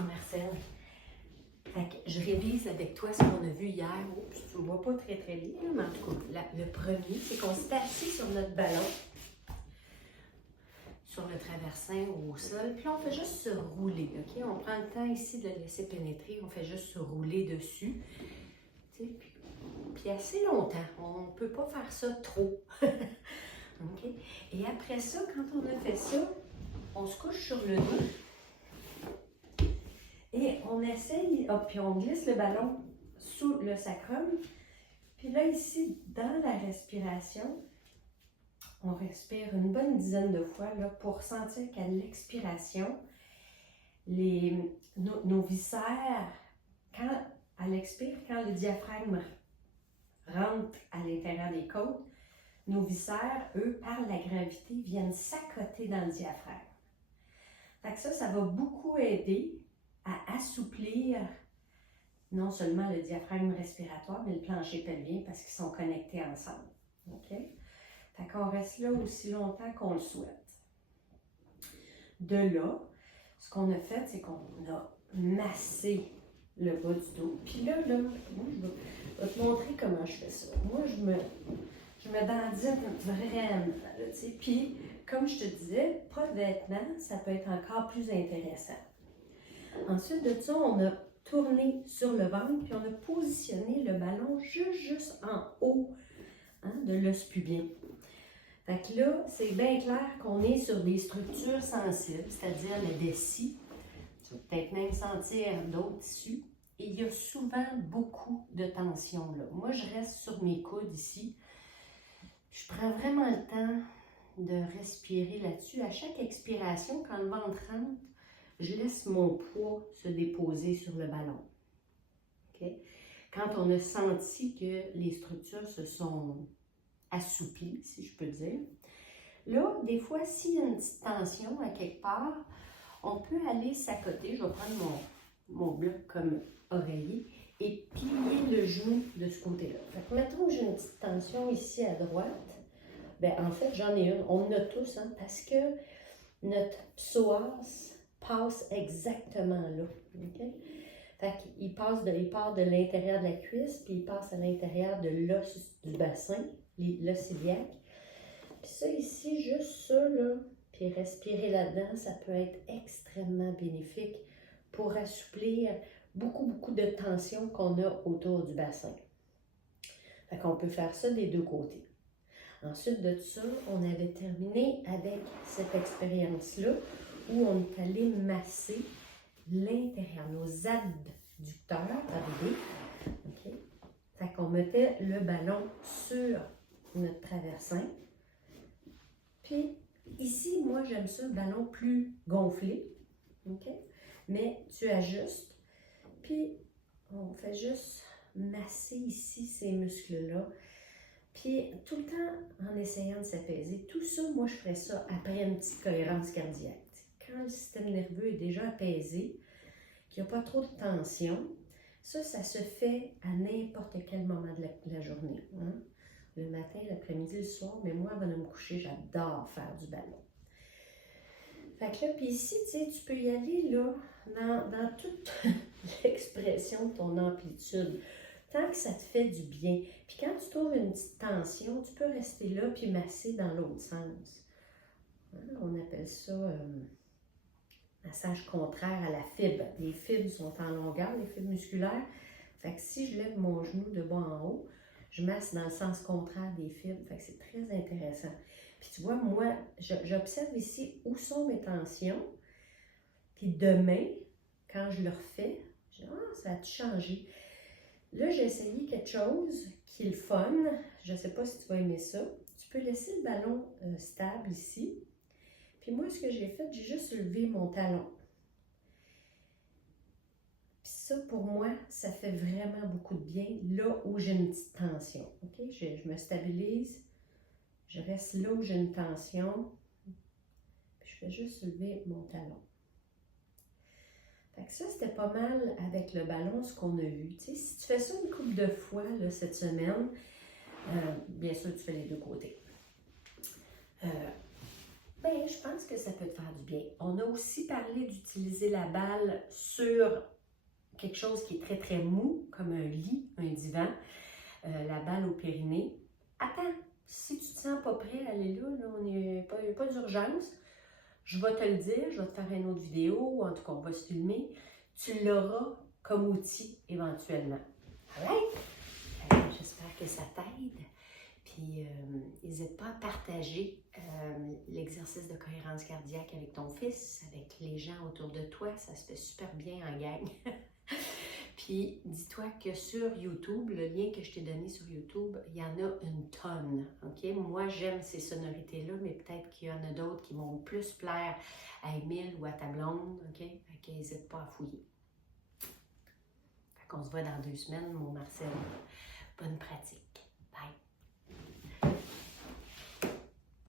Coucou Marcel. Fait que je révise avec toi ce qu'on a vu hier. Oups, tu ne vois pas très bien, mais en tout cas, le premier, c'est qu'on s'est assis sur notre ballon, sur le traversin ou au sol, puis là, on fait juste se rouler, OK? On prend le temps ici de le laisser pénétrer, on fait juste se rouler dessus, tu sais, puis assez longtemps. On ne peut pas faire ça trop, OK? Et après ça, quand on a fait ça, on se couche sur le dos. Et on essaye, puis on glisse le ballon sous le sacrum. Puis là, ici, dans la respiration, on respire une bonne dizaine de fois là, pour sentir qu'à l'expiration, nos viscères, à l'expire, quand le diaphragme rentre à l'intérieur des côtes, nos viscères, eux, par la gravité, viennent s'accoter dans le diaphragme. Fait que ça va beaucoup aider à assouplir non seulement le diaphragme respiratoire, mais le plancher pelvien parce qu'ils sont connectés ensemble. OK? Fait qu'on reste là aussi longtemps qu'on le souhaite. De là, ce qu'on a fait, c'est qu'on a massé le bas du dos. Puis là, moi, je vais te montrer comment je fais ça. Moi, je me dandine vraiment, tu sais. Puis, comme je te disais, pas de vêtements, ça peut être encore plus intéressant. Ensuite de ça, on a tourné sur le ventre, puis on a positionné le ballon juste en haut de l'os pubien. Fait que là, c'est bien clair qu'on est sur des structures sensibles, c'est-à-dire le vessie. Tu vas peut-être même sentir d'autres tissus. Et il y a souvent beaucoup de tension là. Moi, je reste sur mes coudes ici. Je prends vraiment le temps de respirer là-dessus. À chaque expiration, quand le ventre rentre, je laisse mon poids se déposer sur le ballon. Okay? Quand on a senti que les structures se sont assouplies, si je peux dire, là, des fois, s'il y a une petite tension à quelque part, on peut aller s'accoter. Je vais prendre mon bloc comme oreiller et plier le genou de ce côté-là. Fait que mettons que j'ai une petite tension ici à droite. Bien, en fait, j'en ai une. On en a tous, parce que notre psoas passe exactement là. Okay? Fait qu'il part de l'intérieur de la cuisse, puis il passe à l'intérieur de l'os du bassin, l'os iliaque. Puis ça ici, juste ça, là, puis respirer là-dedans, ça peut être extrêmement bénéfique pour assouplir beaucoup de tension qu'on a autour du bassin. Fait qu'on peut faire ça des deux côtés. Ensuite de ça, on avait terminé avec cette expérience-là où on est allé masser l'intérieur, nos adducteurs arrivés. Okay? Fait qu'on mettait le ballon sur notre traversin. Puis ici, moi, j'aime ça, le ballon plus gonflé. Okay? Mais tu ajustes. Puis on fait juste masser ici ces muscles-là. Puis tout le temps en essayant de s'apaiser. Tout ça, moi, je ferais ça après une petite cohérence cardiaque. Quand le système nerveux est déjà apaisé, qu'il n'y a pas trop de tension, ça se fait à n'importe quel moment de la journée. Le matin, l'après-midi, le soir, mais moi, avant de me coucher, j'adore faire du ballon. Fait que là, puis ici, tu sais, tu peux y aller là, dans toute l'expression de ton amplitude. Tant que ça te fait du bien. Puis quand tu trouves une petite tension, tu peux rester là puis masser dans l'autre sens. On appelle ça massage contraire à la fibre. Les fibres sont en longueur, les fibres musculaires. Fait que si je lève mon genou de bas en haut, je masse dans le sens contraire des fibres. Fait que c'est très intéressant. Puis tu vois, moi, j'observe ici où sont mes tensions. Puis demain, quand je le refais, je dis, ça a-tu changé? Là, j'ai essayé quelque chose qui est le fun. Je ne sais pas si tu vas aimer ça. Tu peux laisser le ballon stable ici. Puis moi, ce que j'ai fait, j'ai juste levé mon talon. Puis ça, pour moi, ça fait vraiment beaucoup de bien là où j'ai une petite tension. OK? Je me stabilise. Je reste là où j'ai une tension. Puis je fais juste lever mon talon. Fait que ça, c'était pas mal avec le ballon, ce qu'on a vu. Tu sais, si tu fais ça une couple de fois là, cette semaine, bien sûr, tu fais les deux côtés. Ben, je pense que ça peut te faire du bien. On a aussi parlé d'utiliser la balle sur quelque chose qui est très, très mou, comme un lit, un divan, la balle au périnée. Attends, si tu te sens pas prêt à aller là, il n'y a pas d'urgence. Je vais te le dire, je vais te faire une autre vidéo, en tout cas, on va se filmer. Tu l'auras comme outil éventuellement. Alright? J'espère que ça t'aide. Puis, n'hésite pas à partager l'exercice de cohérence cardiaque avec ton fils, avec les gens autour de toi. Ça se fait super bien en gang. Puis, dis-toi que sur YouTube, le lien que je t'ai donné sur YouTube, il y en a une tonne. OK? Moi, j'aime ces sonorités-là, mais peut-être qu'il y en a d'autres qui vont plus plaire à Émile ou à ta blonde. OK? Fait qu'hésite pas à fouiller. Fait qu'on se voit dans 2 semaines, mon Marcel. Bonne pratique.